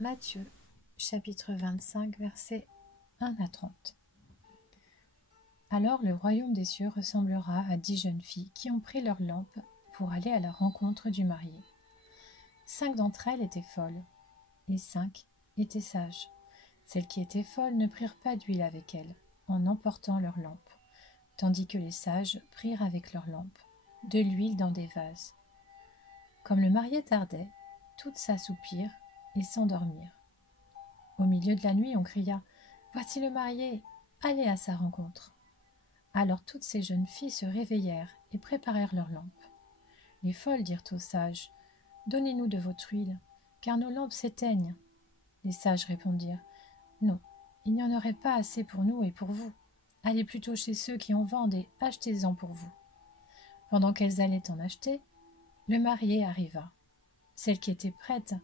Matthieu, chapitre 25, versets 1 à 30. Alors le royaume des cieux ressemblera à 10 jeunes filles qui ont pris leurs lampes pour aller à la rencontre du marié. 5 d'entre elles étaient folles, et 5 étaient sages. Celles qui étaient folles ne prirent pas d'huile avec elles, en emportant leurs lampes, tandis que les sages prirent avec leurs lampes de l'huile dans des vases. Comme le marié tardait, toutes s'assoupirent et s'endormirent. Au milieu de la nuit, on cria « Voici le marié, allez à sa rencontre !» Alors toutes ces jeunes filles se réveillèrent et préparèrent leurs lampes. Les folles dirent aux sages « Donnez-nous de votre huile, car nos lampes s'éteignent. » Les sages répondirent « Non, il n'y en aurait pas assez pour nous et pour vous. Allez plutôt chez ceux qui en vendent et achetez-en pour vous. » Pendant qu'elles allaient en acheter, le marié arriva. Celles qui étaient prêtes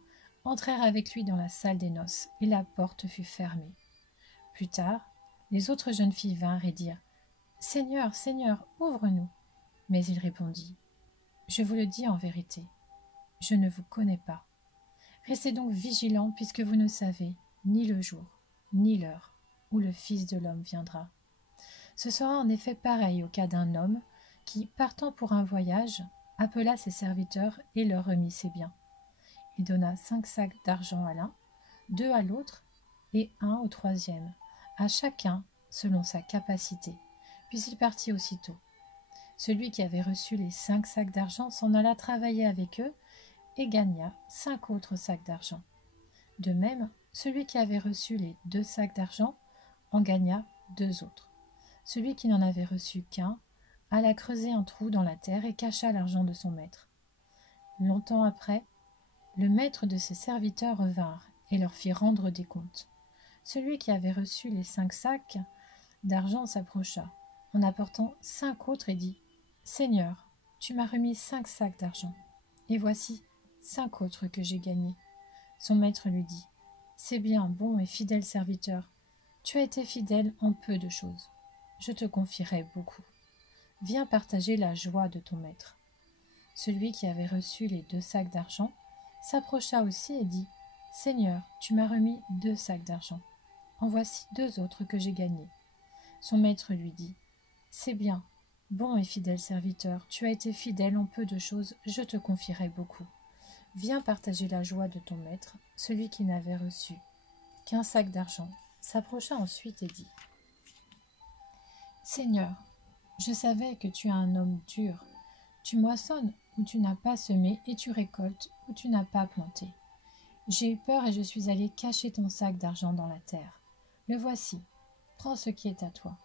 entrèrent avec lui dans la salle des noces, et la porte fut fermée. Plus tard, les autres jeunes filles vinrent et dirent « Seigneur, Seigneur, ouvre-nous !» Mais il répondit « Je vous le dis en vérité, je ne vous connais pas. Restez donc vigilants, puisque vous ne savez ni le jour, ni l'heure où le Fils de l'homme viendra. Ce sera en effet pareil au cas d'un homme qui, partant pour un voyage, appela ses serviteurs et leur remit ses biens. Il donna 5 sacs d'argent à l'un, 2 à l'autre et 1 au troisième, à chacun selon sa capacité. Puis il partit aussitôt. Celui qui avait reçu les 5 sacs d'argent s'en alla travailler avec eux et gagna 5 autres sacs d'argent. De même, celui qui avait reçu les 2 sacs d'argent en gagna 2 autres. Celui qui n'en avait reçu qu'un alla creuser un trou dans la terre et cacha l'argent de son maître. Longtemps après, le maître de ses serviteurs revinrent et leur fit rendre des comptes. Celui qui avait reçu les 5 sacs d'argent s'approcha, en apportant 5 autres, et dit « Seigneur, tu m'as remis 5 sacs d'argent, et voici 5 autres que j'ai gagnés. » Son maître lui dit « C'est bien, bon et fidèle serviteur, tu as été fidèle en peu de choses. Je te confierai beaucoup. Viens partager la joie de ton maître. » Celui qui avait reçu les 2 sacs d'argent s'approcha aussi et dit « Seigneur, tu m'as remis 2 sacs d'argent. En voici 2 autres que j'ai gagnés. » Son maître lui dit « C'est bien, bon et fidèle serviteur, tu as été fidèle en peu de choses, je te confierai beaucoup. Viens partager la joie de ton maître. » Celui qui n'avait reçu qu'un sac d'argent s'approcha ensuite et dit « Seigneur, je savais que tu es un homme dur. Tu moissonnes où tu n'as pas semé et tu récoltes où tu n'as pas planté. J'ai eu peur et je suis allé cacher ton sac d'argent dans la terre. Le voici, prends ce qui est à toi. »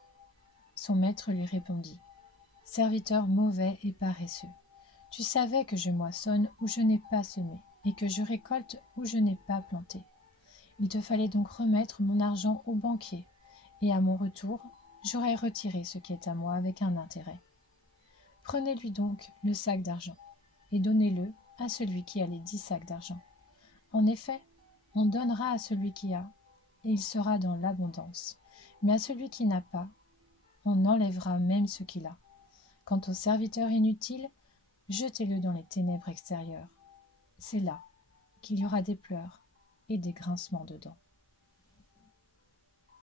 Son maître lui répondit « Serviteur mauvais et paresseux, tu savais que je moissonne où je n'ai pas semé et que je récolte où je n'ai pas planté. Il te fallait donc remettre mon argent au banquier, et à mon retour, j'aurais retiré ce qui est à moi avec un intérêt. Prenez-lui donc le sac d'argent, et donnez-le à celui qui a les 10 sacs d'argent. En effet, on donnera à celui qui a, et il sera dans l'abondance. Mais à celui qui n'a pas, on enlèvera même ce qu'il a. Quant au serviteur inutile, jetez-le dans les ténèbres extérieures. C'est là qu'il y aura des pleurs et des grincements de dents.